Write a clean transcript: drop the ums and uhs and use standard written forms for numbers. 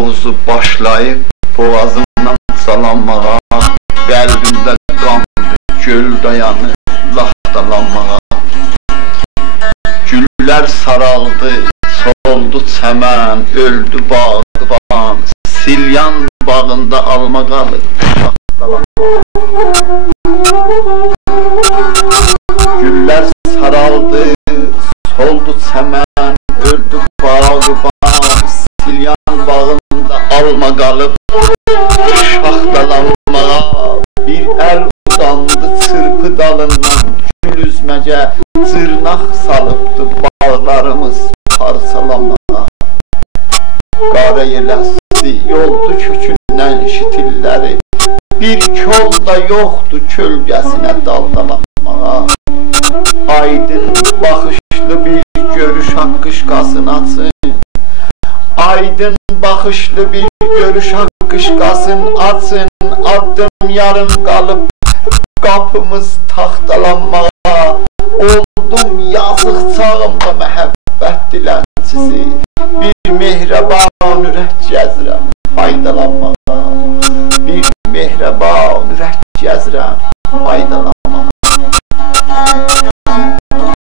oğuzu başlayıb boğazından salanmağa, qəlbində qandı, göl dayanır laxtalanmağa. Güllər saraldı, soldu çəmən, öldü bağban, Silyan bağında alma qalır laxtalanmağa. Güllər saraldı, soldu çəmən, öldü bağban, Silyan bağında alma qalıb şaxtalanmağa. Bir əl uzandı çırpı dalından, gül üzməcə cırnaq salıbdı bağlarımız parçalanmağa. Qara yeləsi yoldu kökündən şitilləri, bir kol da yoxdu kölgəsinə daldalanmağa. Aydın baxışlı bir görüş haqqışqasın açın, aydın baxışlı bir görüş haqqışqasın açın, addım yarım qalıb qapımız taxtalanmağa. Oldum yazıq çağımda məhəbbət dilənçisi, bir mehriban ürək gəzirəm faydalanmağa. Bir mehriban ürək gəzirəm faydalanmağa.